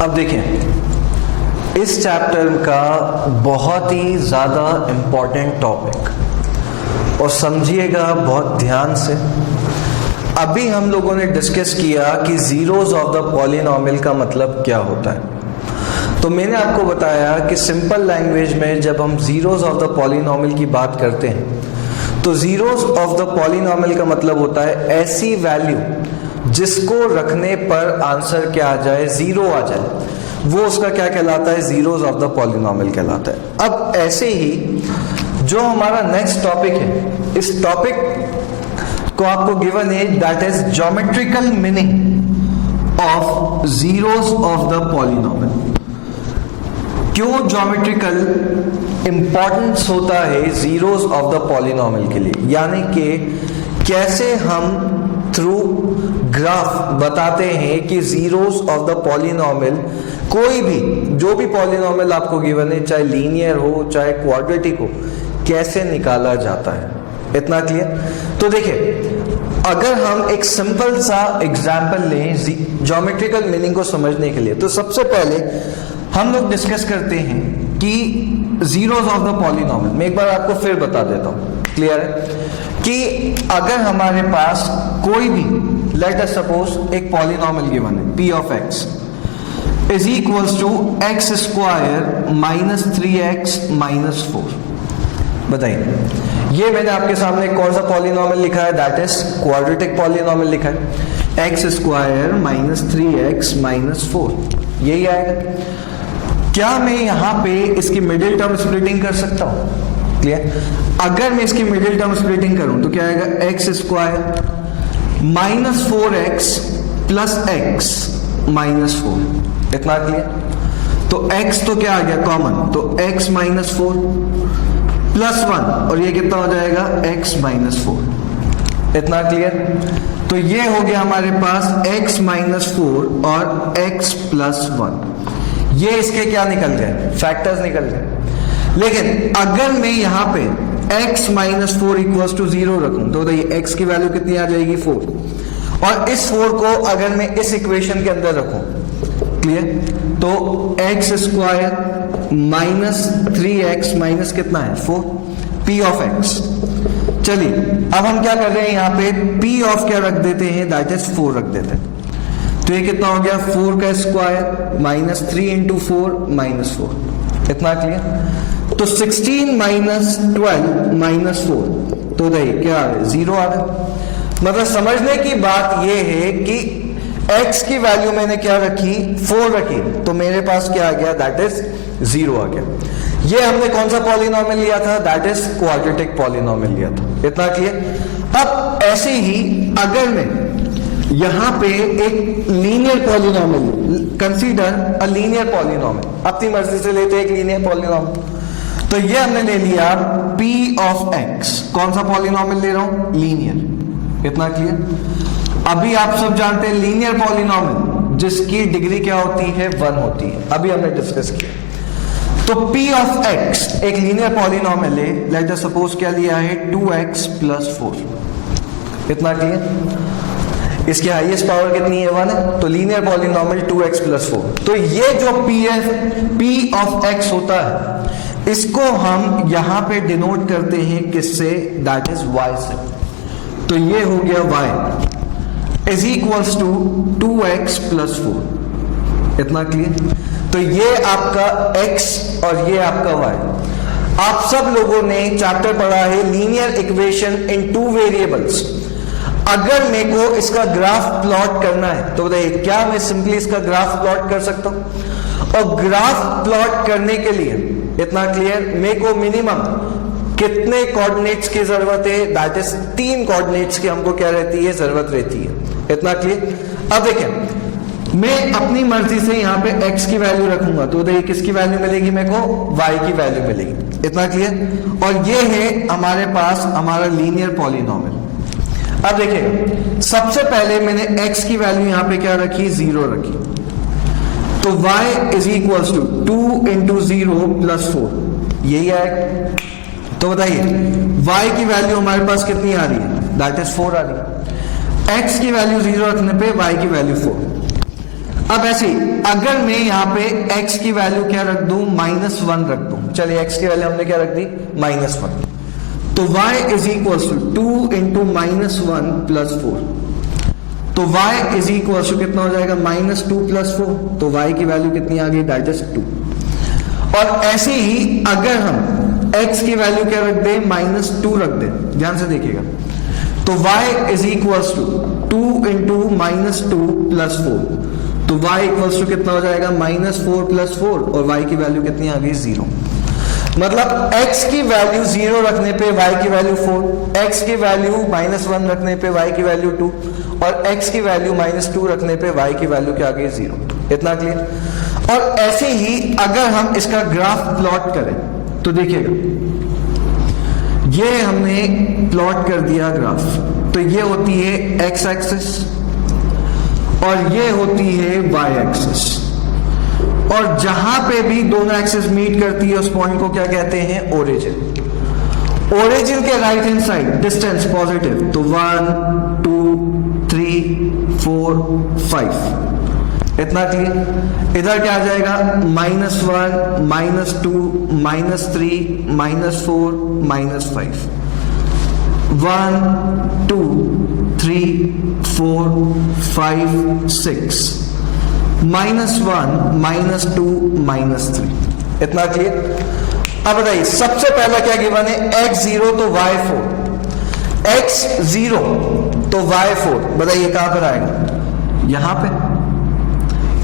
अब देखें, इस चैप्टर का बहुत ही ज़्यादा इम्पॉर्टेंट टॉपिक, और समझिएगा बहुत ध्यान से। अभी हम लोगों ने डिस्कस किया कि जीरोस ऑफ द पॉलिनॉमियल का मतलब क्या होता है। तो मैंने आपको बताया कि सिंपल लैंग्वेज में जब हम जीरोस ऑफ द पॉलिनॉमियल की बात करते हैं तो जीरोस ऑफ द पॉलिनॉमियल का मतलब होता है ऐसी वैल्यू जिसको रखने पर आंसर क्या आ जाए, जीरो आ जाए, वो उसका क्या कहलाता है, जीरोस ऑफ द पॉलिनॉमियल कहलाता है। अब ऐसे ही जो हमारा नेक्स्ट टॉपिक है, इस टॉपिक को आपको गिवन है, that is geometrical meaning of zeros of the polynomial. क्यों ज्योमेट्रिकल इंपॉर्टेंस होता है जीरोस ऑफ द पॉलिनॉमियल के लिए, यानी कि कैसे हम थ्रू ग्राफ बताते हैं कि जीरोस ऑफ द पॉलिनॉमियल, कोई भी जो भी पॉलिनॉमियल आपको गिवन है, चाहे लीनियर हो चाहे क्वाड्रेटिक हो, कैसे निकाला जाता है। इतना क्लियर? तो देखिए, अगर हम एक सिंपल सा एग्जांपल लें ज्योमेट्रिकल मीनिंग को समझने के लिए, तो सबसे पहले हम लोग डिस्कस करते हैं कि जीरोस ऑफ द पॉलिनॉमियल। मैं एक बार आपको फिर बता देता हूं, क्लियर है? कि अगर हमारे पास कोई भी, लेट अस सपोज एक पॉलिनॉमियल गिवन है, p of x is equals to x square minus 3x minus 4। बताइए, ये मैंने आपके सामने कौन सा पॉलिनॉमियल लिखा है, दैट इज क्वाड्रेटिक पॉलिनॉमियल लिखा है, x square minus 3x minus 4, यही आएगा। क्या मैं यहां पे इसकी मिडिल टर्म स्प्लिटिंग कर सकता हूं? क्लियर? अगर मैं इसकी मिडिल टर्म स्प्लिटिंग करूं तो क्या आएगा, x square minus 4x plus x minus 4। इतना क्लियर? तो x तो क्या आ गया कॉमन, तो x माइनस 4 प्लस 1, और ये कितना हो जाएगा, x माइनस 4। इतना क्लियर? तो ये हो गया हमारे पास x माइनस 4 और x प्लस 1। ये इसके क्या निकल गए, फैक्टर्स निकल गए। लेकिन अगर मैं यहां पे x माइनस 4 इक्वल्स टू 0 रखूं तो ये x की वैल्यू कितनी आ जाएगी, 4, और इस 4 को अगर मैं इस इक्वेशन के अंदर रखूं, क्लियर, तो x square minus 3x minus कितना है, 4, p ऑफ x। चलिए, अब हम क्या कर रहे हैं, यहां पे p ऑफ क्या रख देते हैं, दैट इज 4 रख देते हैं। तो ये कितना हो गया, 4 का स्क्वायर माइनस 3 इंटू 4 माइनस 4। इतना क्लियर? तो 16 माइनस 12 माइनस 4, तो देखिए क्या आ रहा है, 0 आ रहा है। मतलब समझने की बात यह है कि x की वैल्यू मैंने क्या रखी, 4 रखी, तो मेरे पास क्या आ गया, दैट इज 0 आ गया। ये हमने कौन सा पॉलिनॉमियल लिया था, दैट इज क्वाड्रेटिक पॉलिनॉमियल लिया था। इतना क्लियर? अब ऐसे ही अगर मैं यहां पे एक linear polynomial, consider a linear polynomial, अपनी मर्जी से लेते हैं एक लीनियर पॉलिनॉमियल, तो ये हमने ले लिया p ऑफ x। कौन सा पॉलिनॉमियल ले रहा हूं, लीनियर। इतना क्लियर? अभी आप सब जानते हैं लीनियर पॉलिनॉमियल जिसकी डिग्री क्या होती है, 1 होती है, अभी हमने डिस्कस किया। तो p ऑफ x एक लीनियर पॉलिनॉमियल है, लेट अस सपोज क्या लिया है, 2x प्लस 4। इतना क्लियर? इसकी हाईएस्ट पावर कितनी है, 1 है, तो लीनियर पॉलिनॉमियल 2x प्लस 4। तो ये जो p ऑफ x होता है, इसको हम यहां पे डिनोट करते हैं किससे, दैट इज y से। तो ये हो गया y is equals to 2x plus 4। इतना क्लियर? तो ये आपका x और ये आपका y। आप सब लोगों ने चैप्टर पढ़ा है लीनियर इक्वेशन इन 2 वेरिएबल्स। अगर मेरे को इसका ग्राफ प्लॉट करना है तो बताइए, क्या मैं सिंपली इसका ग्राफ प्लॉट कर सकता हूं? और ग्राफ प्लॉट करने के लिए, इतना क्लियर, मेरे को मिनिमम कितने कोऑर्डिनेट्स की जरूरत है, दैट इज 3 कोऑर्डिनेट्स की हमको क्या रहती है, जरूरत रहती है। इतना क्लियर? अब देखें, मैं अपनी मर्जी से यहां पे x की वैल्यू रखूंगा, तो देखिए किसकी वैल्यू मिलेगी मेरे को, y की वैल्यू मिलेगी। इतना क्लियर? और ये है हमारे पास हमारा लीनियर पॉलिनॉमियल। अब देखिए, सबसे पहले मैंने x की वैल्यू यहां पे क्या रखी, 0 रखी, तो y is equals to 2 into 0 plus 4, यही आएगा। तो बताइए y की वैल्यू हमारे पास कितनी आ रही है, दैट इज 4 आ रही है। x की वैल्यू 0 रखने पे y की वैल्यू 4। अब ऐसे अगर मैं यहाँ पे x की वैल्यू क्या रख दूं, -1 रख दूं, चलिए x की वैल्यू हमने क्या रख दी, -1, तो y is equal to 2 into -1 plus 4, तो y इज इक्वल टू कितना हो जाएगा, -2 प्लस 4, तो y की वैल्यू कितनी आ गई, दैट इज 2। और ऐसे ही अगर हम x की वैल्यू क्या रख दे, -2 रख दे, ध्यान से देखिएगा, तो y is equal to 2 into -2 plus 4, तो y इक्वल्स टू कितना हो जाएगा, -4 प्लस 4, और y की वैल्यू कितनी आ गई, 0। मतलब x की वैल्यू 0 रखने पे y की वैल्यू 4, x की वैल्यू -1 रखने पे y की वैल्यू 2, और x की वैल्यू -2 रखने पे y की वैल्यू क्या आ गई, 0। इतना क्लियर। और ऐसे ही अगर हम इसका ग्राफ प्लॉट करें तो देखिएगा, ये हमने प्लॉट कर दिया ग्राफ, तो ये होती है x एक्सिस और ये होती है y एक्सिस, और जहां पे भी दोनों एक्सिस मीट करती है उस पॉइंट को क्या कहते हैं, ओरिजिन। ओरिजिन के right hand side distance positive, तो 1 2 3 4 5, इतना क्लियर। इधर क्या आ जाएगा, -1 -2 -3 -4 -5, 1 2 3 4 5 6, -1 -2 -3, इतना क्लियर। अब बताइए सबसे पहला क्या गिवन है, x0 तो y4, x0 तो y4, बताइए कहां पर आएगा, यहां पे,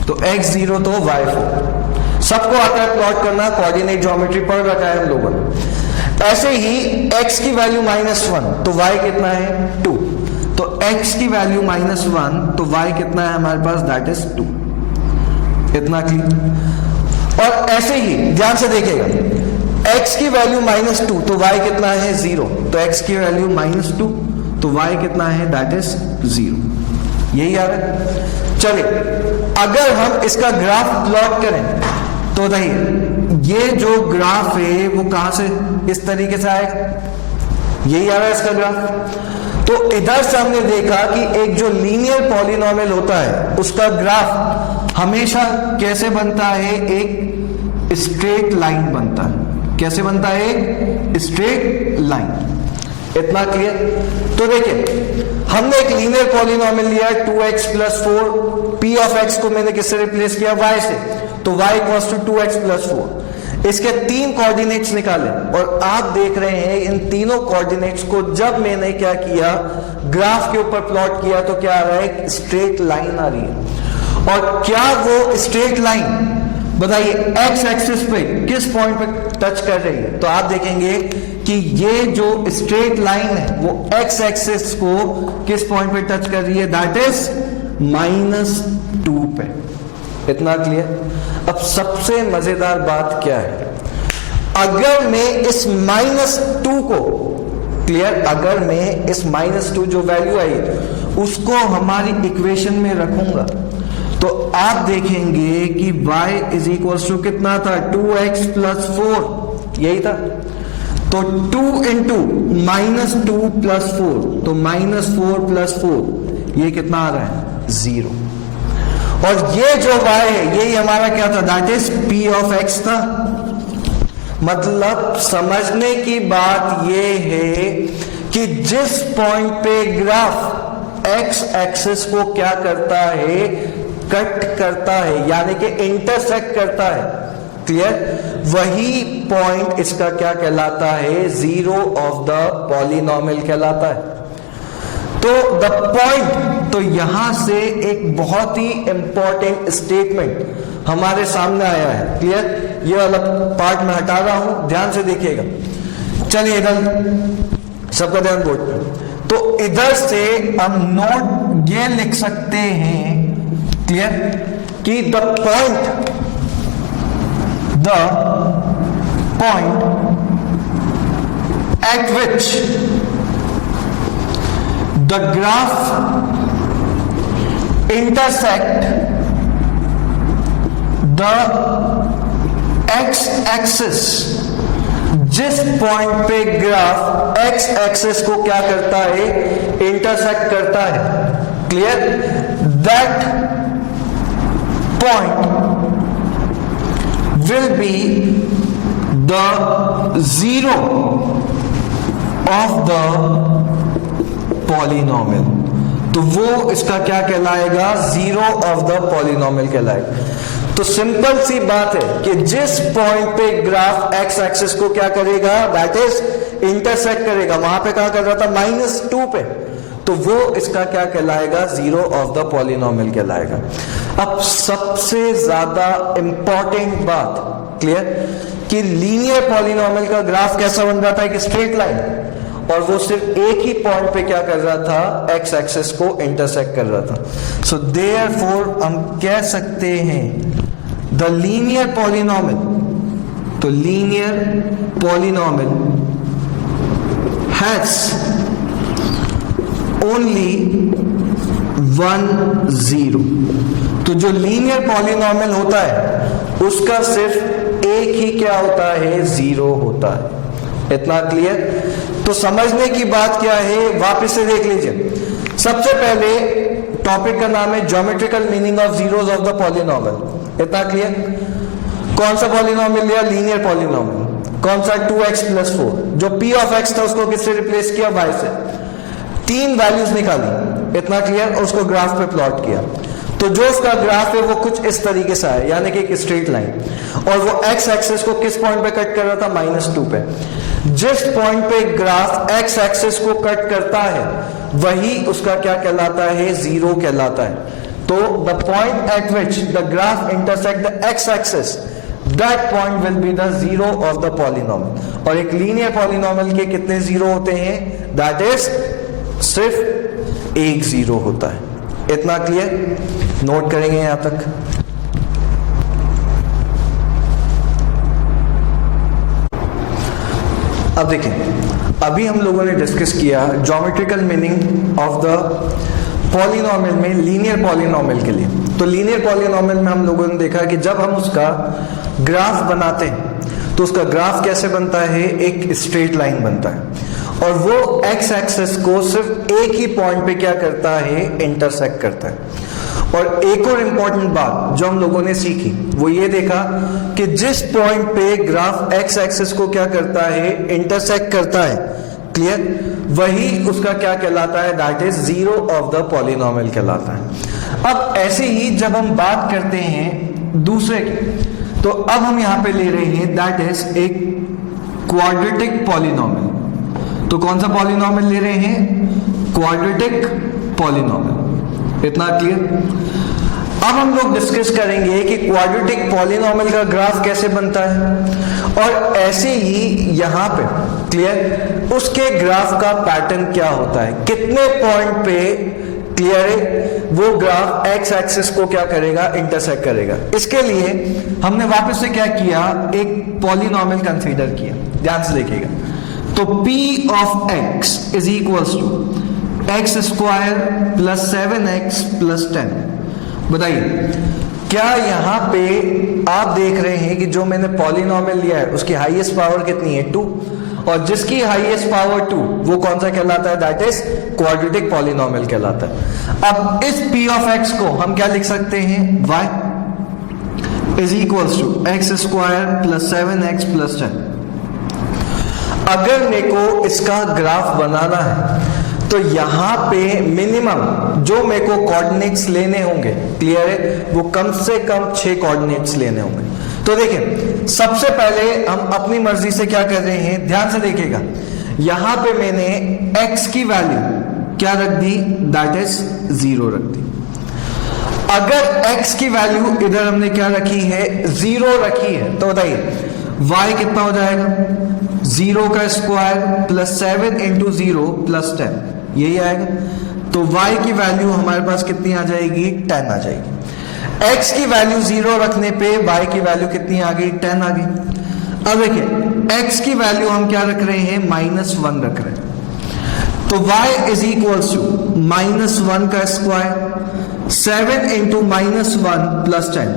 तो x0 तो y4, सबको आता है प्लॉट करना, कोऑर्डिनेट ज्योमेट्री पढ़ रखा है हम लोगों ने। ऐसे ही x की वैल्यू -1 तो y कितना है, 2, तो x की वैल्यू -1 तो y कितना है हमारे पास, दैट इज 2, इतना क्लियर। और ऐसे ही ध्यान से देखिएगा, x की वैल्यू -2 तो y कितना है, 0, तो x की वैल्यू -2 तो y कितना है, दैट इज 0, यही आ रहा है। चलिए अगर हम इसका ग्राफ प्लॉट करें तो देखिए ये जो ग्राफ है वो कहां से इस तरीके से आएगा, यही आ रहा है इसका ग्राफ। तो इधर से हमने देखा कि एक जो लीनियर पॉलिनोमियल होता है उसका ग्राफ हमेशा कैसे बनता है, एक स्ट्रेट लाइन बनता है। कैसे बनता है, एक स्ट्रेट लाइन, इतना क्लियर। तो देखिए हमने एक लीनियर पॉलिनोमियल लिया 2x plus 4, p of x को मैंने किससे रिप्लेस किया, y से, तो y equals to 2x plus 4। इसके 3 कोऑर्डिनेट्स निकाले और आप देख रहे हैं इन तीनों कोऑर्डिनेट्स को जब मैंने क्या किया, ग्राफ के ऊपर प्लॉट किया, तो क्या आ रहा है, स्ट्रेट लाइन आ रही है। और क्या वो स्ट्रेट लाइन बताइए x एक्सिस पे किस पॉइंट पे टच कर रही है, तो आप देखेंगे कि ये जो स्ट्रेट लाइन है वो x एक्सिस को किस पॉइंट पे टच कर रही है, दैट इज -2 पे, इतना क्लियर। अब सबसे मजेदार बात क्या है, अगर मैं इस -2 को, क्लियर, अगर मैं इस -2 जो वैल्यू आई उसको हमारी इक्वेशन में रखूंगा तो आप देखेंगे कि y इज इक्वल टू कितना था, 2x प्लस 4, यही था। तो 2 इंटू -2 प्लस 4, तो -4 प्लस 4, ये कितना आ रहा है, 0। और ये जो y है यही हमारा क्या था, that is p of x था। मतलब समझने की बात ये है कि जिस पॉइंट पे ग्राफ x एक्सिस को क्या करता है, कट करता है, यानी कि इंटरसेक्ट करता है, क्लियर, वही पॉइंट इसका क्या कहलाता है, जीरो ऑफ द पॉलिनोमियल कहलाता है। तो द पॉइंट, तो यहां से एक बहुत ही इंपॉर्टेंट स्टेटमेंट हमारे सामने आया है, क्लियर। ये वाला पार्ट मैं हटा रहा हूं, ध्यान से देखिएगा। चलिए इधर सबका ध्यान बोर्ड पे, तो इधर से हम नोट ये लिख सकते हैं, क्लियर, कि the point eight which the graph intersect the x axis, जिस पॉइंट पे ग्राफ एक्स एक्सिस को क्या करता है, इंटरसेक्ट करता है, clear, that point will be the zero of the polynomial. तो वो इसका क्या कहलाएगा? जीरो ऑफ द पॉलिनोमियल कहलाएगा. तो सिंपल सी बात है कि जिस पॉइंट पे ग्राफ एक्स एक्सिस को क्या करेगा, दैट इज इंटरसेक्ट करेगा. वहां पे क्या कर रहा था? -2 पे. तो वो इसका क्या कहलाएगा? जीरो ऑफ द पॉलिनोमियल कहलाएगा. अब सबसे ज्यादा इंपॉर्टेंट बात क्लियर कि लीनियर पॉलिनोमियल का ग्राफ कैसा बन रहा था? एक स्ट्रेट लाइन, और वो सिर्फ एक ही पॉइंट पे क्या कर रहा था? एक्स एक्सिस को इंटरसेक्ट कर रहा था. सो देयरफॉर हम कह सकते हैं द लीनियर पॉलिनोमियल, तो लीनियर पॉलिनोमियल हैज ओनली 1 0. तो जो लीनियर पॉलिनोमियल होता है उसका सिर्फ एक ही क्या होता है? 0 होता है. इतना क्लियर? तो समझने की बात क्या है, वापस से देख लीजिए. सबसे पहले टॉपिक का नाम है geometrical meaning of zeros of the polynomial. इतना क्लियर? कौन सा पॉलिनोमियल लिया? Linear polynomial. कौन सा? 2x + 4. जो p ऑफ x था उसको किससे रिप्लेस किया? y से. 3 वैल्यूज निकाली. इतना क्लियर? और उसको ग्राफ पे प्लॉट किया. तो जो उसका ग्राफ है वो कुछ इस तरीके से है, यानी कि एक स्ट्रेट लाइन, और वो एक्स एक्सिस को किस पॉइंट पे कट कर रहा था? -2 पे. जिस पॉइंट पे ग्राफ एक्स एक्सिस को कट करता है वही उसका क्या कहलाता है? जीरो कहलाता है. तो the point eight which the graph intersect the x axis, that point will be the zero of the polynomial. और एक लीनियर पॉलिनोमियल के कितने जीरो होते हैं? दैट इज सिर्फ एक जीरो होता है. इतना क्लियर? नोट करेंगे यहां तक. अब देखें, अभी हम लोगों ने डिस्कस किया geometrical meaning of the polynomial में लीनियर पॉलिनोमियल के लिए. तो लीनियर पॉलिनोमियल में हम लोगों ने देखा कि जब हम उसका ग्राफ बनाते हैं तो उसका ग्राफ कैसे बनता है? एक स्ट्रेट लाइन बनता है, और वो एक्स एक्सिस को सिर्फ एक ही पॉइंट पे क्या करता है? इंटरसेक्ट करता है. और एक और इंपॉर्टेंट बात जो हम लोगों ने सीखी वो ये देखा कि जिस पॉइंट पे ग्राफ एक्स एक्सिस को क्या करता है? इंटरसेक्ट करता है. क्लियर? वही उसका क्या कहलाता है? That is zero of the polynomial कहलाता है. अब ऐसे ही जब हम बात करते हैं दूसरे की, तो अब हम यहां पे ले रहे हैं दैट इज एक क्वाड्रेटिक पॉलिनोमियल. तो कौन सा पॉलिनोमियल ले रहे हैं? Quadratic polynomial. इतना क्लियर? अब हम लोग डिस्कस करेंगे कि क्वाड्रेटिक पॉलिनोमियल का ग्राफ कैसे बनता है, और ऐसे ही यहां पे क्लियर उसके ग्राफ का पैटर्न क्या होता है, कितने पॉइंट पे क्लियर है वो ग्राफ एक्स एक्सिस को क्या करेगा? इंटरसेक्ट करेगा. इसके लिए हमने वापस से क्या किया? एक पॉलिनोमियल कंसीडर किया. ध्यान से देखिएगा. तो p of x is equals to x² + 7x + 10. बताइए, क्या यहां पे आप देख रहे हैं कि जो मैंने पॉलिनोमियल लिया है उसकी हाईएस्ट पावर कितनी है? 2. और जिसकी हाईएस्ट पावर 2 वो कौन सा कहलाता है? दैट इज क्वाड्रेटिक पॉलिनोमियल कहलाता है. अब इस p ऑफ x को हम क्या लिख सकते हैं? y is equals to x² + 7x + 10. अगर मेरे को इसका ग्राफ बनाना है तो यहां पे मिनिमम जो मेरे को कोऑर्डिनेट्स लेने होंगे, क्लियर है, वो कम से कम 6 कोऑर्डिनेट्स लेने होंगे. तो देखिए, सबसे पहले हम अपनी मर्जी से क्या कर रहे हैं? ध्यान से देखिएगा. यहां पे मैंने x की वैल्यू क्या रख दी? दैट इज 0 रख दी. अगर x की वैल्यू इधर हमने क्या रखी है? 0 रखी है. तो बताइए y कितना हो जाएगा? 0 का स्क्वायर + 7 × 0 + 10, यही आएगा. तो y की वैल्यू हमारे पास कितनी आ जाएगी? 10 आ जाएगी. x की वैल्यू 0 रखने पे y की वैल्यू कितनी आ गई? 10 आ गई. अब देखिए, x की वैल्यू हम क्या रख रहे हैं? -1 रख रहे हैं. तो y इज इक्वल्स टू -1 का स्क्वायर 7 × -1 + 10.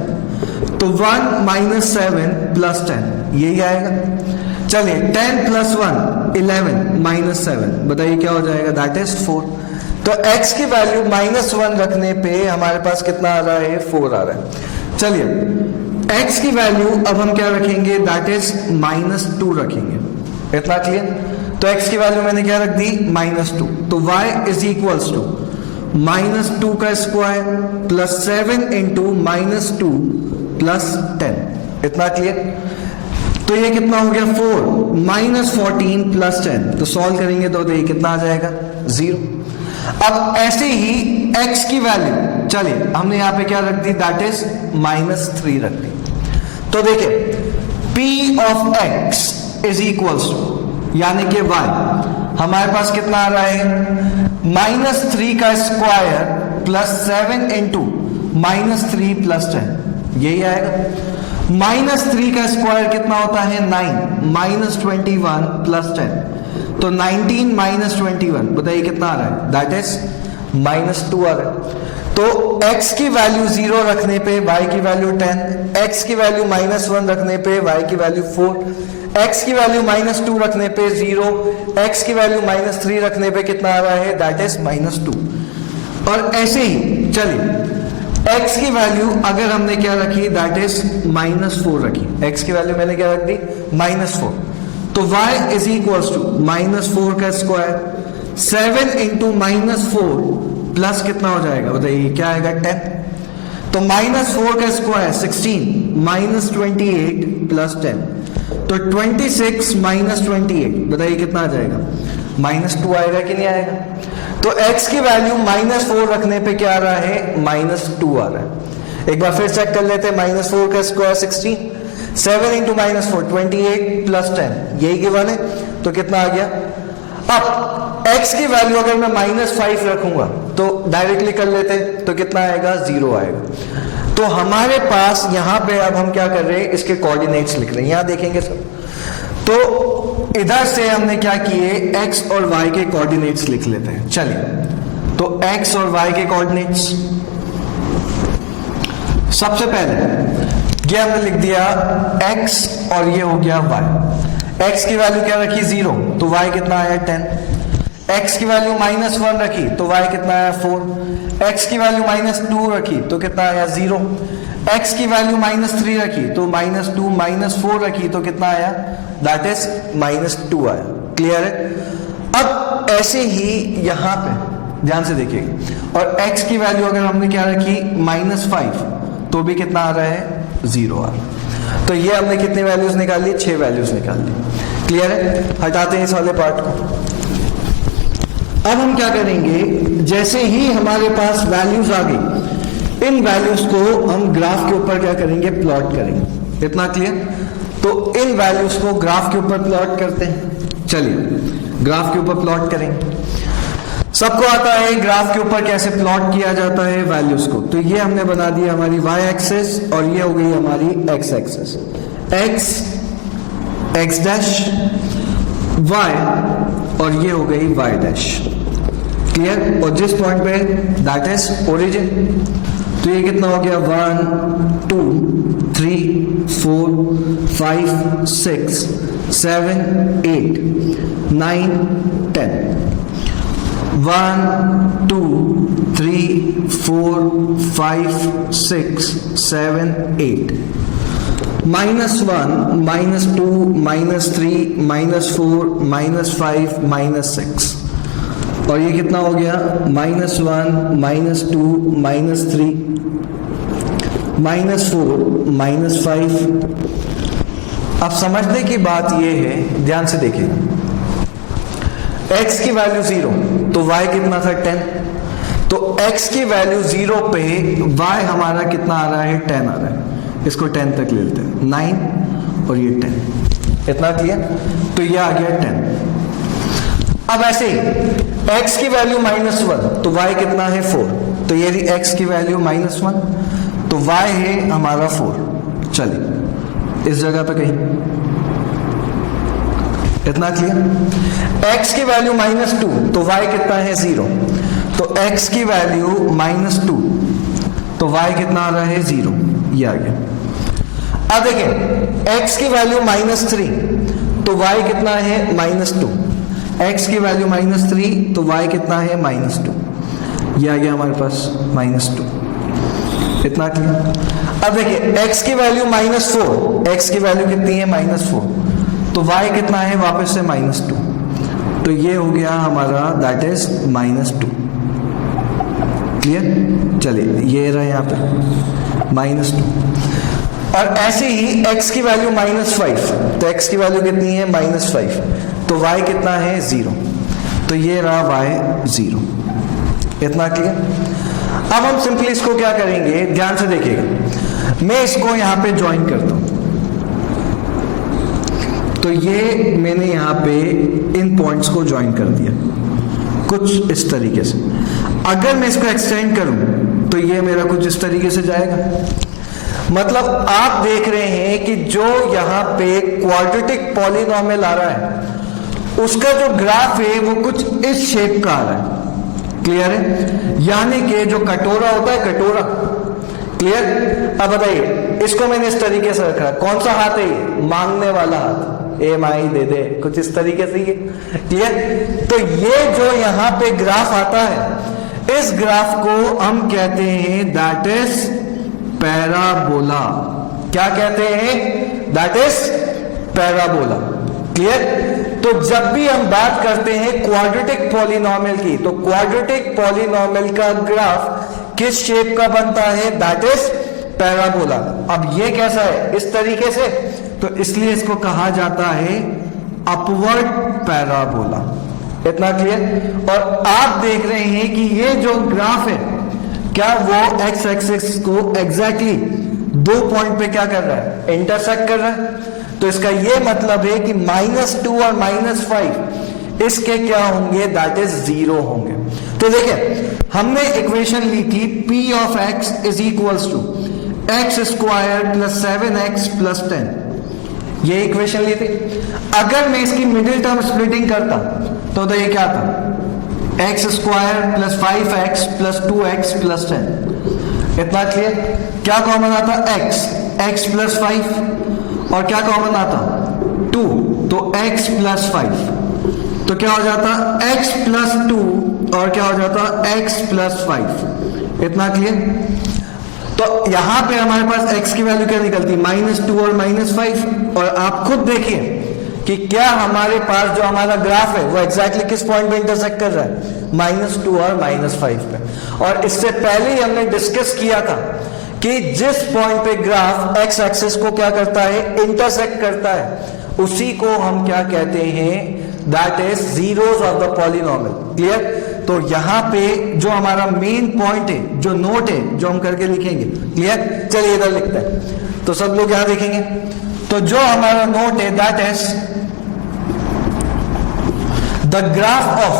तो 1 - 7 + 10 यही आएगा. चलिए, 10 + 1 11 - 7, बताइए क्या हो जाएगा? That is 4. तो x की वैल्यू -1 रखने पे हमारे पास कितना आ रहा है? 4 आ रहा है. चलिए x की वैल्यू अब हम क्या रखेंगे, दैट इज -2 रखेंगे। इतना क्लियर? तो x की वैल्यू मैंने क्या रख दी, -2। तो y इज इक्वल्स टू -2 का स्क्वायर प्लस 7 इंटू -2 प्लस 10। इतना क्लियर? तो ये कितना हो गया 4 -14 प्लस 10। तो सॉल्व करेंगे तो ये कितना आ जाएगा 0। अब ऐसे ही x की वैल्यू, चलिए हमने यहां पे क्या रख दी, दैट इज -3 रख दी। तो देखिए p of x is equals to, यानी कि y हमारे पास कितना आ रहा है, -3 का स्क्वायर प्लस 7 इंटू -3 प्लस 10, यही आएगा। -3 का स्क्वायर कितना होता है 9, -21 प्लस 10, तो 19 -21, बताइए कितना आ रहा है, दैट इज -2 आ रहा है। तो x की वैल्यू 0 रखने पे y की वैल्यू 10, x की वैल्यू -1 रखने पे y की वैल्यू 4, x की वैल्यू -2 रखने पे 0, x की वैल्यू -3 रखने पे कितना आ रहा है, दैट इज -2। और ऐसे ही चलिए x की वैल्यू अगर हमने क्या रखी, दैट इज -4 रखी, x की वैल्यू मैंने क्या रख दी, -4। तो y इज इक्वल्स टू -4 का स्क्वायर 7 इंटू -4 प्लस कितना हो जाएगा, बताइए क्या आएगा 10। तो -4 का स्क्वायर 16, -28 प्लस 10, तो 26 -28, बताइए कितना आ जाएगा, -2 आएगा कि नहीं आएगा। तो x की वैल्यू -4 रखने पे क्या आ रहा है, -2 आ रहा है। एक बार फिर चेक कर लेते हैं, -4 का स्क्वायर 16, 7 इंटू -4 28 प्लस 10, यही गिवन है, तो कितना आ गया। अब x की वैल्यू अगर मैं -5 रखूंगा तो डायरेक्टली कर लेते हैं, तो कितना आएगा, 0 आएगा। तो हमारे पास यहां पे अब हम क्या कर रहे हैं, इसके कोऑर्डिनेट्स लिख रहे हैं, यहां देखेंगे सब। तो इधर से हमने क्या किए, x और y के कोऑर्डिनेट्स लिख लेते हैं। चलिए तो x और y के कोऑर्डिनेट्स, सबसे पहले ये हमने लिख दिया x और ये हो गया y। x की वैल्यू क्या रखी 0, तो y कितना आया 10। x की वैल्यू -1 रखी तो y कितना आया 4। x की वैल्यू -2 रखी तो कितना आया 0। x की वैल्यू -3 रखी तो -2, -4 रखी तो कितना आया, दैट इज -2 आया। क्लियर है? अब ऐसे ही यहां पे ध्यान से देखिएगा, और x की वैल्यू अगर हमने क्या रखी -5 तो भी कितना आ रहा है, 0 आ रहा है। तो ये हमने कितनी वैल्यूज निकाल ली, 6 वैल्यूज निकाल ली। क्लियर है? हटाते हैं इस वाले पार्ट को। अब हम क्या करेंगे, जैसे ही हमारे पास वैल्यूज आ गई, इन वैल्यूज को हम ग्राफ के ऊपर क्या करेंगे, प्लॉट करेंगे। इतना क्लियर? तो इन वैल्यूज को ग्राफ के ऊपर प्लॉट करते हैं। चलिए ग्राफ के ऊपर प्लॉट करेंगे। सबको आता है ग्राफ के ऊपर कैसे प्लॉट किया जाता है वैल्यूज को। तो ये हमने बना दिया हमारी y एक्सिस और ये हो गई हमारी x axis. x dash y और ये हो गई y डैश। क्लियर? और जिस पॉइंट पे, दैट इज ओरिजिन। तो ये कितना हो गया, 1 2 3 4 5 6 7 8 9 10। 1 2 3 4 5 6 7 8, -1 -2 -3 -4 -5 -6, और ये कितना हो गया, -1 -2 -3 -4 -5। अब समझने की बात ये है, ध्यान से देखिए, x की वैल्यू 0 तो y कितना था 10। तो x की वैल्यू 0 पे y हमारा कितना आ रहा है, 10 आ रहा है। इसको 10 तक ले लेते हैं, 9 और ये 10। इतना क्लियर? तो ये आ गया 10। अब ऐसे ही x की वैल्यू -1 तो y कितना है 4। तो ये x की वैल्यू -1 तो y है हमारा 4। चलिए इस जगह पे कहीं, इतना क्लियर? x की वैल्यू -2 तो y कितना है 0। तो x की वैल्यू -2 तो y कितना आ रहा है 0, ये आ गया। अब देखें x की वैल्यू -3 तो y कितना है -2। x की वैल्यू -3 तो y कितना है -2, ये आ गया हमारे पास -2। इतना क्लियर? अब देखिए x की वैल्यू -4, x की वैल्यू कितनी है -4, तो y कितना है वापस से -2, तो ये हो गया हमारा दैट इज -2। क्लियर? चलिए ये रहा यहाँ पे -2, और ऐसे ही x की वैल्यू -5, तो x की वैल्यू कितनी है -5, तो y कितना है 0, तो ये रहा y 0। इतना क्लियर? अब हम सिंपली इसको क्या करेंगे, ध्यान से देखिएगा, मैं इसको यहां पे ज्वाइन करता हूं, तो ये मैंने यहां पे इन पॉइंट्स को ज्वाइन कर दिया कुछ इस तरीके से। अगर मैं इसको एक्सटेंड करूं तो ये मेरा कुछ इस तरीके से जाएगा। मतलब आप देख रहे हैं कि जो यहां पे क्वाड्रेटिक पॉलिनोमियल आ रहा है उसका जो ग्राफ है वो कुछ इस शेप का आ रहा है। क्लियर है? यानी कि जो कटोरा होता है, कटोरा। क्लियर? अब बताइए, इसको मैंने इस तरीके से रखा, कौन सा हाथ है ये? मांगने वाला हाथ, EMI दे दे, कुछ इस तरीके से ये। क्लियर? तो ये जो यहां पे ग्राफ आता है, इस ग्राफ को हम कहते हैं दैट इज पैराबोला। क्या कहते हैं? That is parabola. क्लियर? तो जब भी हम बात करते हैं क्वाड्रेटिक पॉलिनोमियल की, तो क्वाड्रेटिक पॉलिनोमियल का ग्राफ किस शेप का बनता है? That is parabola. अब ये कैसा है? इस तरीके से, तो इसलिए इसको कहा जाता है अपवर्ड पैराबोला। इतना क्लियर? और आप देख रहे हैं कि ये जो ग्राफ है, क्या वो एक्स एक्सिस को एग्जैक्टली 2 पॉइंट पे क्या कर रहा है? इंटरसेक्ट कर रहा है। तो इसका ये मतलब है कि -2 और -5 इसके क्या होंगे? दैट इज 0 होंगे। तो देखिए, हमने इक्वेशन ली थी P of x is equals to x² + 7x + 10। ये इक्वेशन ली थी। अगर मैं इसकी मिडिल टर्म स्प्लिटिंग करता तो ये क्या था? x² + 5x + 2x + 10। इतना क्लियर? क्या कॉमन आता? x + 5, और क्या कॉमन आता? 2, तो x + 5, तो क्या हो जाता? x + 2, और क्या हो जाता? x + 5। इतना क्लियर? तो यहां पे हमारे पास x की वैल्यू क्या निकलती? -2 और -5। और आप खुद देखिए कि क्या हमारे पास जो हमारा ग्राफ है वो एग्जैक्टली किस पॉइंट पे इंटरसेक्ट कर रहा है? -2 और -5 पे। और इससे पहले ही हमने डिस्कस किया था कि जिस पॉइंट पे ग्राफ एक्स एक्सिस को क्या करता है? इंटरसेक्ट करता है, उसी को हम क्या कहते हैं? That is zeros of the polynomial. Clear? तो यहां पे जो हमारा मेन पॉइंट है, जो नोट है, जो हम करके लिखेंगे। क्लियर? चलिए इधर लिखते हैं, तो सब लोग यहां देखेंगे। तो जो हमारा नोट है that is the graph of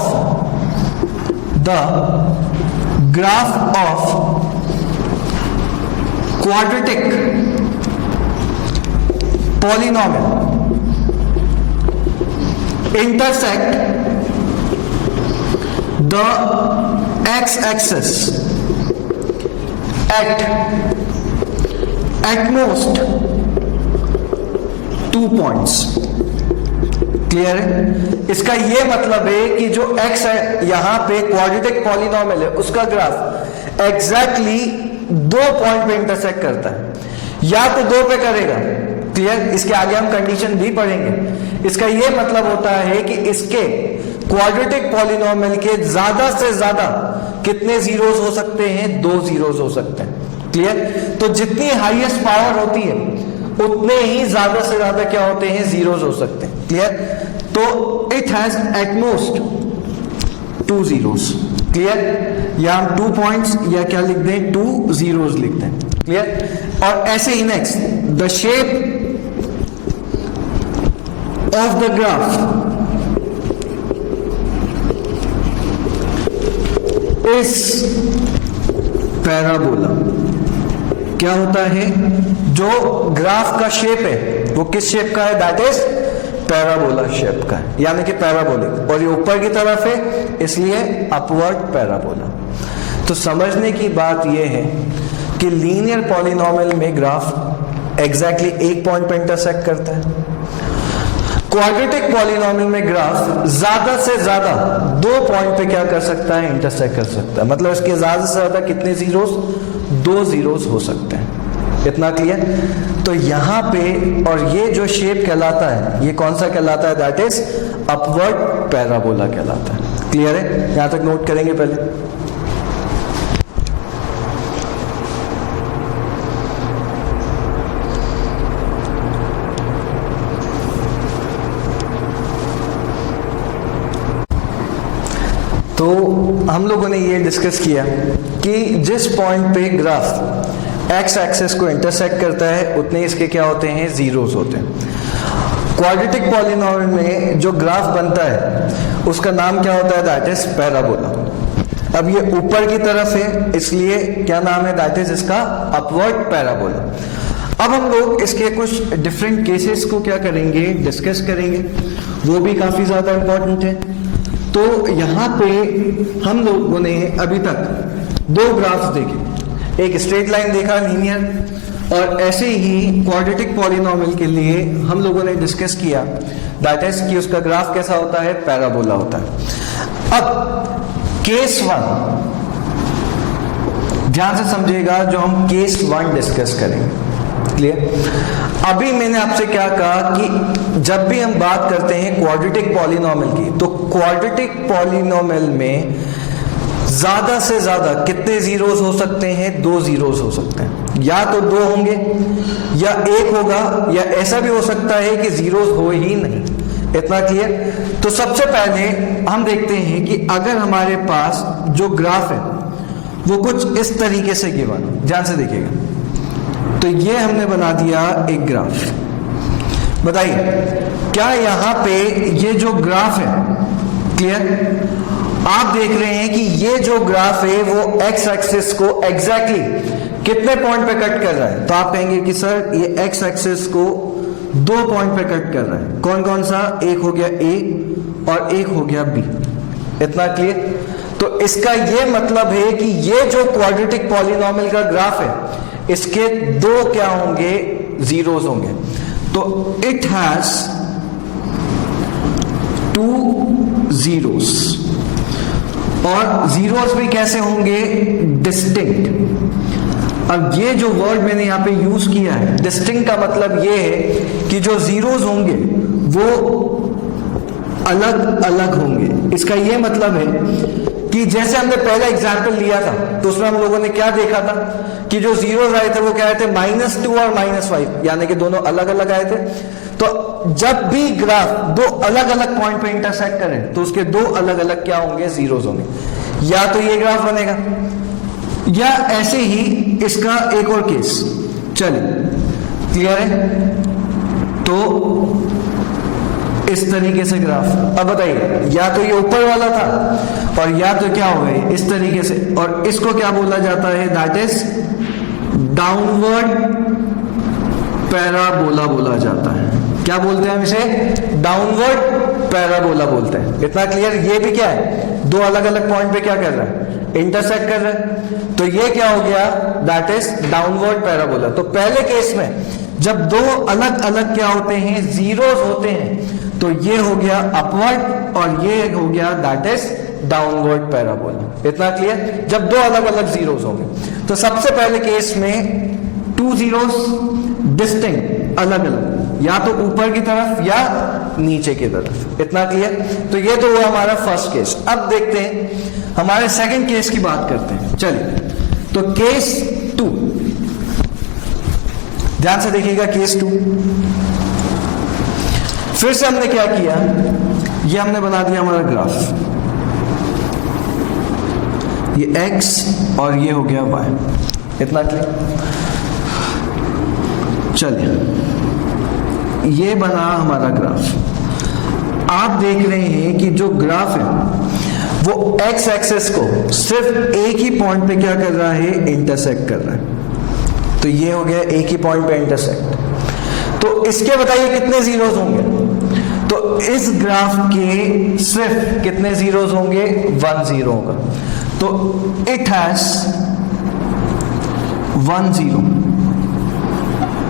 quadratic polynomial intersect the x-axis at most 2 points। Clear है? इसका ये मतलब है कि जो x है यहां पे क्वाड्रेटिक पॉलिनोमियल है, उसका ग्राफ एग्जैक्टली 2 पॉइंट पे इंटरसेक्ट करता है, या तो 2 पे करेगा। क्लियर? इसके आगे हम कंडीशन भी पढ़ेंगे। इसका यह मतलब होता है कि इसके क्वाड्रेटिक पॉलिनोमियल के ज्यादा से ज्यादा कितने जीरोस हो सकते हैं? 2 जीरोस हो सकते हैं। क्लियर? तो जितनी हाईएस्ट पावर होती है उतने ही ज्यादा से ज्यादा क्या होते हैं? जीरोस हो सकते हैं। क्लियर? तो it has at most 2 zeros. Clear? या हम 2 पॉइंट्स या क्या लिख दें? 2 जीरोस लिख दें। क्लियर? और ऐसे ही next, the shape of the graph is parabola. क्या होता है? जो ग्राफ का शेप है वो किस शेप का है? दैट इज पैराबोला शेप का है, यानी कि पैराबोलिक, और ये ऊपर की तरफ है इसलिए अपवर्ड पैराबोला। तो समझने की बात यह है कि लीनियर पॉलिनोमियल में ग्राफ एग्जैक्टली एक पॉइंट पर इंटरसेक्ट करता है। क्वाड्रेटिक पॉलिनोमियल में ग्राफ ज्यादा से ज्यादा 2 पॉइंट पे क्या कर सकता है? इंटरसेक्ट कर सकता है। मतलब इसके ज्यादा से ज्यादा कितने जीरोस? 2 जीरोस हो सकते हैं। इतना क्लियर? तो यहां पे और ये जो शेप कहलाता है ये कौन सा कहलाता है? दैट इज अपवर्ड पैराबोला कहलाता है। क्लियर है? यहां तक नोट करेंगे पहले। तो हम लोगों ने ये डिस्कस किया कि जिस पॉइंट पे ग्राफ एक्स एक्सिस को इंटरसेक्ट करता है उतने इसके क्या होते हैं? जीरोस होते हैं। क्वाड्रेटिक पॉलिनोमियल में जो ग्राफ बनता है उसका नाम क्या होता है? That is parabola. अब ये ऊपर की तरफ है इसलिए क्या नाम है? दैट इज इसका अपवर्ड पैराबोला। अब हम लोग इसके कुछ डिफरेंट केसेस को क्या करेंगे? डिस्कस करेंगे, वो भी काफी ज्यादा इंपॉर्टेंट है। तो यहां पे हम लोगों ने अभी तक दो ग्राफ्स देखे, एक स्ट्रेट लाइन देखा लीनियर, और ऐसे ही क्वाड्रेटिक पॉलिनोमियल के लिए हम लोगों ने डिस्कस किया दैट इज कि उसका ग्राफ कैसा होता है? पैराबोला होता है। अब केस 1 ध्यान से समझिएगा, जो हम केस 1 डिस्कस करेंगे। क्लियर? अभी मैंने आपसे क्या कहा कि जब भी हम बात करते हैं क्वाड्रेटिक पॉलिनोमियल की, तो क्वाड्रेटिक पॉलिनोमियल में ज्यादा से ज्यादा कितने जीरोस हो सकते हैं? 2 जीरोस हो सकते हैं। या तो 2 होंगे या 1 होगा, या ऐसा भी हो सकता है कि जीरोस हो ही नहीं। इतना क्लियर? तो सबसे पहले हम देखते हैं कि अगर हमारे पास जो ग्राफ है वो कुछ इस तरीके से गिवन, ध्यान से देखिएगा। तो ये हमने बना दिया एक ग्राफ। बताइए क्या यहां पे ये जो ग्राफ है, क्लियर, आप देख रहे हैं कि ये जो ग्राफ है वो एक्स एक्सिस को एग्जैक्टली कितने पॉइंट पे कट कर रहा है? तो आप कहेंगे कि सर ये एक्स एक्सिस को 2 पॉइंट पे कट कर रहा है। कौन कौन सा? एक हो गया ए और एक हो गया बी। इतना क्लियर? तो इसका ये मतलब है कि ये जो क्वाड्रेटिक पॉलिनोमियल का ग्राफ है इसके 2 क्या होंगे? जीरोस होंगे। तो इट हैज 2 जीरोस, और जीरोस भी कैसे होंगे? डिस्टिंक्ट। अब ये जो वर्ड मैंने यहां पे यूज किया है डिस्टिंक्ट का मतलब ये है कि जो जीरोस होंगे वो अलग अलग होंगे। इसका ये मतलब है कि जैसे हमने पहला एग्जाम्पल लिया था तो उसमें हम लोगों ने क्या देखा था कि जो जीरोस आए थे वो क्या आए थे? -2 और -5, यानी कि दोनों अलग अलग आए थे। तो जब भी ग्राफ 2 अलग अलग पॉइंट पे इंटरसेक्ट करे तो उसके 2 अलग अलग क्या होंगे? जीरोस होंगे। या तो ये ग्राफ बनेगा, या ऐसे ही इसका एक और केस। चलिए क्लियर है? तो इस तरीके से ग्राफ। अब बताइए, या तो ये ऊपर वाला था और या तो क्या हो गए इस तरीके से, और इसको क्या बोला जाता है? दैट इज डाउनवर्ड पैराबोला बोला जाता है। क्या बोलते हैं हम इसे? डाउनवर्ड पैराबोला बोलते हैं। इतना क्लियर? ये भी क्या है? 2 अलग अलग पॉइंट पे क्या कर रहा है? इंटरसेक्ट कर रहा है। तो ये क्या हो गया? That is downward parabola. तो पहले केस में जब 2 अलग अलग क्या होते हैं? जीरोस होते हैं, तो ये हो गया अपवर्ड और ये हो गया दैट इज डाउनवर्ड पैराबोला। इतना क्लियर? जब 2 अलग अलग जीरोस होंगे। तो सबसे पहले केस में 2 जीरोस डिस्टिंक्ट, अलग अलग, या तो ऊपर की तरफ या नीचे की तरफ। इतना क्लियर? तो ये तो हुआ हमारा फर्स्ट केस। अब देखते हैं हमारे सेकंड केस की बात करते हैं। चलिए, तो केस 2, ध्यान से देखिएगा। केस 2 फिर से हमने क्या किया? ये हमने बना दिया हमारा ग्राफ, ये x और ये हो गया y। इतना क्लियर? चलिए, ये बना हमारा ग्राफ। आप देख रहे हैं कि जो ग्राफ है वो x एक्सिस को सिर्फ एक ही पॉइंट पे क्या कर रहा है? इंटरसेक्ट कर रहा है। तो ये हो गया एक ही पॉइंट पे इंटरसेक्ट। तो इसके बताइए कितने जीरोस होंगे? तो इस ग्राफ के सिर्फ कितने जीरोस होंगे? 1 जीरो होगा। तो इट हैज 1 जीरो।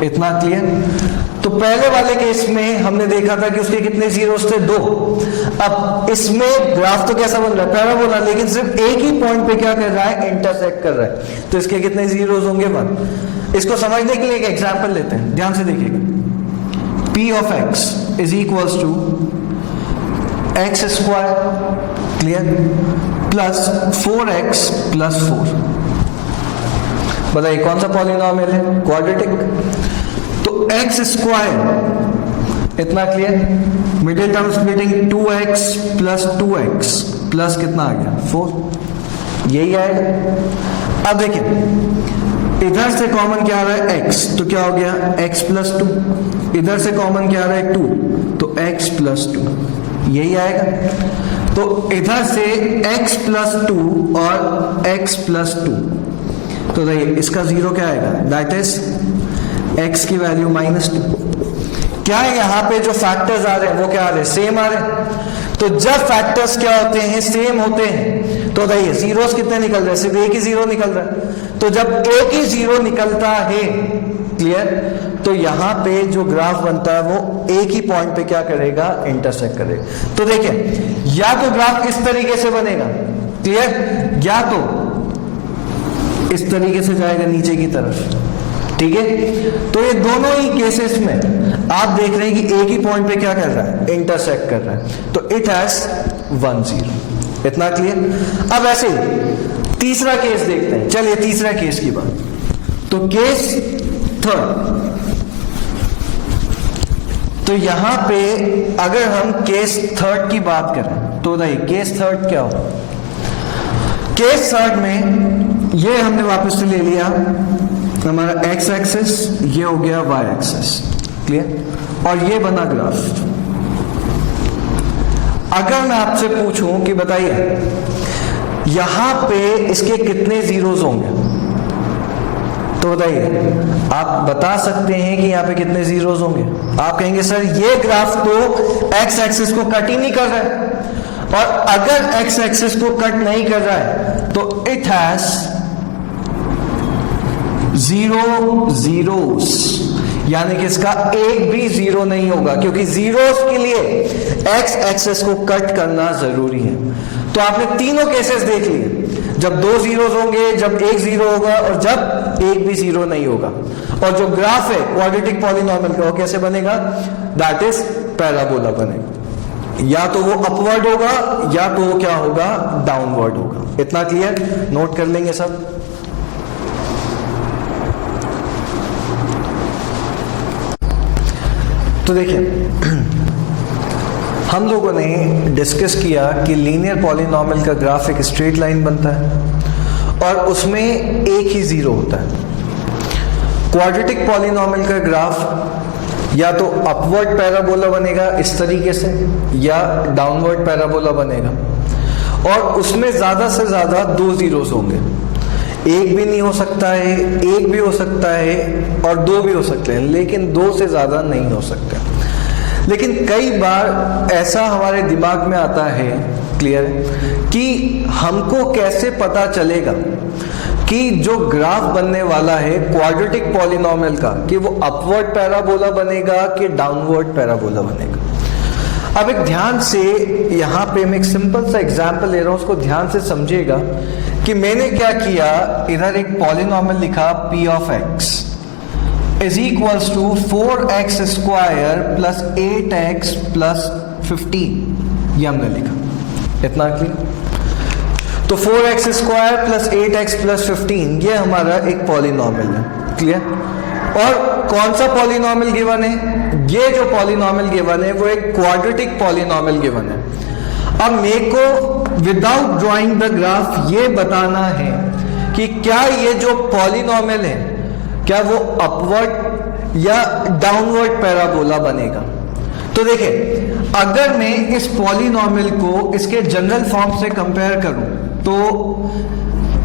इतना क्लियर? तो पहले वाले केस में हमने देखा था कि उसके कितने जीरोस थे? 2। अब इसमें ग्राफ तो कैसा बन रहा है? पैराबोला, लेकिन सिर्फ एक ही पॉइंट पे क्या कर रहा है? इंटरसेक्ट कर रहा है। तो इसके कितने जीरोस होंगे? 1। इसको समझने के लिए एक एग्जाम्पल लेते हैं, ध्यान से देखिएगा। P of x is equals to x square, clear, plus 4x plus 4। बताइए कौन सा पॉलिनोमियल है? क्वाड्रेटिक। तो x स्क्वायर इतना, clear, middle term splitting 2x plus 2x plus कितना आ गया 4, यही आएगा। अब देखिए इधर से कॉमन क्या आ रहा है x, तो क्या हो गया x प्लस 2, इधर से कॉमन क्या आ रहा है 2, तो x प्लस 2, यही आएगा। तो इधर से x प्लस 2 और x प्लस 2, तो देखिए इसका जीरो क्या आएगा, दैट इज x की वैल्यू -2। क्या है यहां पे जो फैक्टर्स आ रहे हैं वो क्या आ रहे हैं, सेम आ रहे हैं। तो जब फैक्टर्स क्या होते हैं, सेम होते हैं, तो देखिए जीरोस कितने निकल रहे हैं, सिर्फ एक ही जीरो निकल रहा है। तो जब एक ही जीरो निकलता है, क्लियर, तो यहां पे जो ग्राफ बनता है वो एक ही पॉइंट पे क्या करेगा, इंटरसेक्ट करेगा। तो देखिए या तो ग्राफ इस तरीके से बनेगा, क्लियर, या तो इस तरीके से जाएगा नीचे की तरफ, ठीक है। तो ये दोनों ही केसेस में आप देख रहे हैं कि एक ही पॉइंट पे क्या कर रहा है, इंटरसेक्ट कर रहा है। तो इट हैज 1 0, इतना क्लियर। अब ऐसे ही तीसरा केस देखते हैं, चलिए तीसरा केस की बात। तो केस थर्ड, तो यहां पे अगर हम केस थर्ड की बात करें तो देखिए केस थर्ड क्या हो, केस थर्ड में ये हमने वापस से ले लिया हमारा x एक्सिस, ये हो गया y एक्सिस, क्लियर, और ये बना ग्राफ। अगर मैं आपसे पूछूं कि बताइए यहां पे इसके कितने जीरोस होंगे, तो बताइए आप बता सकते हैं कि यहां पे कितने जीरोस होंगे। आप कहेंगे सर ये ग्राफ तो x एक्सिस को कट ही नहीं कर रहा है, और अगर x एक्सिस को कट नहीं कर रहा है तो इट हैज 0 जीरोस, यानी कि इसका एक भी जीरो नहीं होगा, क्योंकि जीरोस के लिए x एक्सिस को कट करना जरूरी है। तो आपने तीनों केसेस देख लिए, जब 2 जीरोस होंगे, जब एक जीरो होगा, और जब एक भी जीरो नहीं होगा। और जो ग्राफ है क्वाड्रेटिक पॉलिनोमियल का, वो कैसे बनेगा, दैट इज पैराबोला बनेगा। या तो वो अपवर्ड होगा या तो वो क्या होगा, डाउनवर्ड होगा। इतना क्लियर, नोट कर लेंगे सब। तो देखिए हम लोगों ने डिस्कस किया कि लीनियर पॉलिनोमियल का ग्राफ एक स्ट्रेट लाइन बनता है और उसमें एक ही जीरो होता है। क्वाड्रेटिक पॉलिनोमियल का ग्राफ या तो अपवर्ड पैराबोला बनेगा इस तरीके से, या डाउनवर्ड पैराबोला बनेगा, और उसमें ज्यादा से ज्यादा 2 जीरोस होंगे। एक भी नहीं हो सकता है, एक भी हो सकता है, और 2 भी हो सकते हैं, लेकिन 2 से ज्यादा नहीं हो सकता। लेकिन कई बार ऐसा हमारे दिमाग में आता है, क्लियर, कि हमको कैसे पता चलेगा कि जो ग्राफ बनने वाला है क्वाड्रेटिक पॉलिनोमियल का, कि वो अपवर्ड पैराबोला बनेगा कि डाउनवर्ड पैराबोला बनेगा। अब एक ध्यान से यहां पे मैं एक सिंपल सा एग्जांपल ले रहा हूं, उसको ध्यान से समझिएगा कि मैंने क्या किया। इधर एक पॉलिनोमियल लिखा p of x is equals to 4x square plus 8x plus 15, ये हमने लिखा। इतना क्लियर। तो 4x square plus 8x plus 15 ये हमारा एक पॉलिनोमियल है, क्लियर। और कौन सा पॉलिनोमियल गिवन है, ये जो पॉलिनोमियल गिवन है वो एक क्वाड्रेटिक पॉलिनोमियल गिवन है। अब मेरे को विदाउट ड्राइंग द ग्राफ ये बताना है कि क्या ये जो पॉलिनोमियल है क्या वो अपवर्ड या डाउनवर्ड पैराबोला बनेगा। तो देखिए अगर मैं इस पॉलिनोमियल को इसके जनरल फॉर्म से कंपेयर करूं तो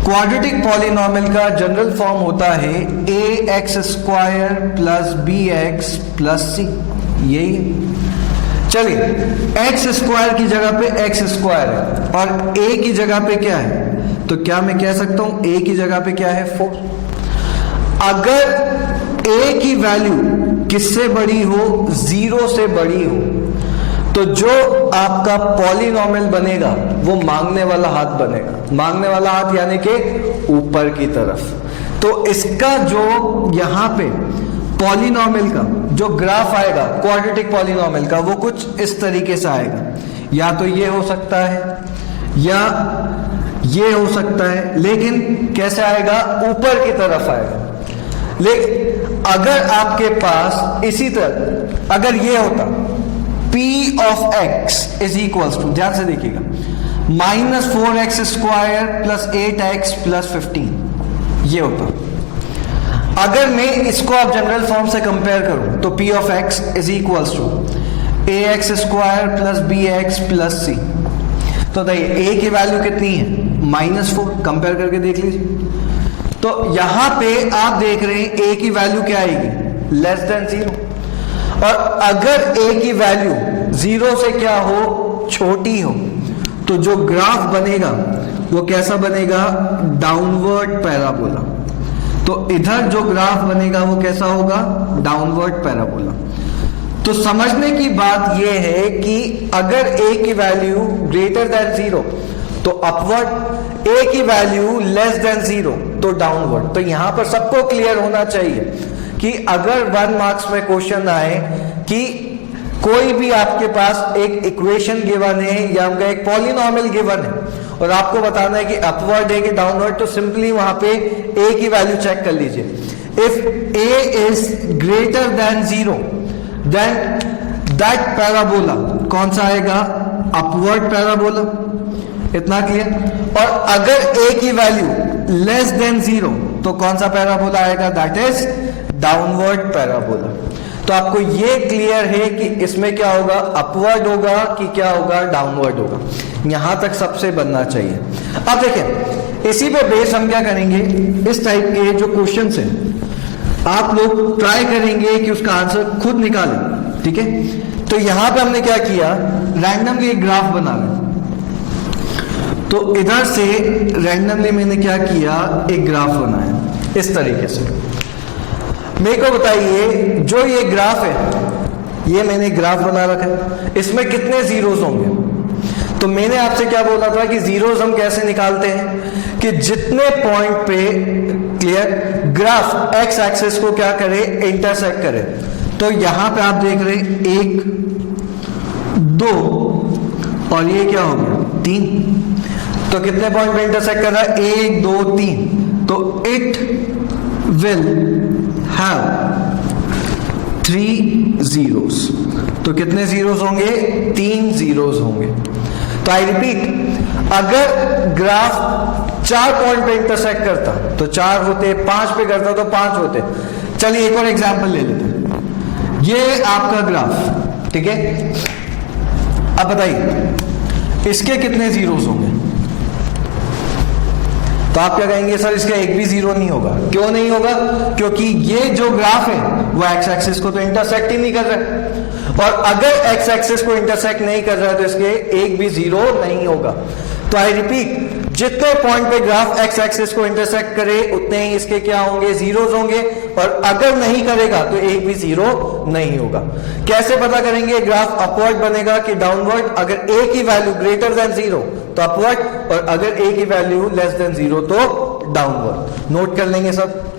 क्वाड्रेटिक पॉलिनोमियल का जनरल फॉर्म होता है ax square plus bx plus c, यही है। चलिए x स्क्वायर की जगह पे x स्क्वायर है और a की जगह पे क्या है, तो क्या मैं कह सकता हूं a की जगह पे क्या है 4। अगर a की वैल्यू किससे बड़ी हो, 0 से बड़ी हो, तो जो आपका पॉलिनोमियल बनेगा वो मांगने वाला हाथ बनेगा। मांगने वाला हाथ यानी कि ऊपर की तरफ। तो इसका जो यहां पे पॉलिनॉमियल का जो ग्राफ आएगा क्वाड्रेटिक पॉलिनॉमियल का, वो कुछ इस तरीके से आएगा। या तो ये हो सकता है या ये हो सकता है, लेकिन कैसे आएगा? ऊपर की तरफ आएगा। लेकिन अगर आपके पास इसी तरह अगर ये होता P of x is equals to, ध्यान से देखिएगा, -4x² प्लस 8x प्लस 15, ये होता। अगर मैं इसको आप जनरल फॉर्म से कंपेयर करूं तो P of x is equals to ax² plus bx plus c। तो देखिए a की वैल्यू कितनी है? -4, कंपेयर करके देख लीजिए। तो यहां पे आप देख रहे हैं a की वैल्यू क्या आएगी? Less than 0। और अगर a की वैल्यू 0 से क्या हो? छोटी हो, तो जो ग्राफ बनेगा वो कैसा बनेगा? Downward parabola. तो इधर जो ग्राफ बनेगा वो कैसा होगा? Downward parabola. तो समझने की बात यह है कि अगर a की वैल्यू ग्रेटर देन 0 तो अपवर्ड, a की वैल्यू लेस देन 0 तो डाउनवर्ड। तो यहां पर सबको क्लियर होना चाहिए कि अगर 1 मार्क्स में क्वेश्चन आए कि कोई भी आपके पास एक इक्वेशन गिवन है या उनका एक पॉलिनॉमियल गिवन है और आपको बताना है कि अपवर्ड है कि डाउनवर्ड, तो सिंपली वहां पे a की वैल्यू चेक कर लीजिए। If a is greater than 0 then that parabola कौन सा आएगा? Upward parabola. इतना क्लियर? और अगर a की वैल्यू लेस देन 0 तो कौन सा पैराबोला आएगा? That is downward parabola. तो आपको ये क्लियर है कि इसमें क्या होगा? अपवर्ड होगा कि क्या होगा? डाउनवर्ड होगा। यहां तक सबसे बनना चाहिए। अब देखें, इसी पे बेस हम क्या करेंगे, इस टाइप के जो क्वेश्चन है आप लोग ट्राई करेंगे कि उसका आंसर खुद निकालें। ठीक है? तो यहां पे हमने क्या किया, रैंडमली एक ग्राफ बना लें। तो इधर से रैंडमली मैंने क्या किया, एक ग्राफ बनाया इस तरीके से। मेरे को बताइए, जो ये ग्राफ है, ये मैंने ग्राफ बना रखा है, इसमें कितने जीरोस होंगे? तो मैंने आपसे क्या बोला था कि जीरोस हम कैसे निकालते हैं कि जितने पॉइंट पे, क्लियर, ग्राफ एक्स एक्सिस को क्या करे? इंटरसेक्ट करे। तो यहां पे आप देख रहे हैं 1, 2 और ये क्या हो गया? 3। तो कितने पॉइंट पे इंटरसेक्ट कर रहा है? 1, 2, 3। तो इट विल हैव 3 zeros। तो कितने जीरोस होंगे? 3 zeros होंगे। तो आई रिपीट, अगर ग्राफ 4 पॉइंट पे इंटरसेक्ट करता तो 4 होते, 5 पे करता तो 5 होते। चलिए एक और एग्जांपल ले लेते हैं। ये आपका ग्राफ, ठीक है? अब बताइए इसके कितने जीरोस होंगे? तो आप क्या कहेंगे, सर इसका एक भी जीरो नहीं होगा। क्यों नहीं होगा? क्योंकि ये जो ग्राफ है वो एक्स एक्सिस को तो इंटरसेक्ट ही नहीं कर रहा है, और अगर एक्स एक्सिस को इंटरसेक्ट नहीं कर रहा है तो इसके एक भी जीरो नहीं होगा। तो आई रिपीट, जितने पॉइंट पे ग्राफ एक्स एक्सिस को इंटरसेक्ट करे उतने ही इसके क्या होंगे? जीरोस होंगे। और अगर नहीं करेगा तो एक भी जीरो नहीं होगा। कैसे पता करेंगे ग्राफ अपवर्ड बनेगा कि डाउनवर्ड? अगर a की वैल्यू ग्रेटर देन 0 तो अपवर्ड, और अगर a की वैल्यू लेस देन 0 तो डाउनवर्ड। नोट कर लेंगे सब।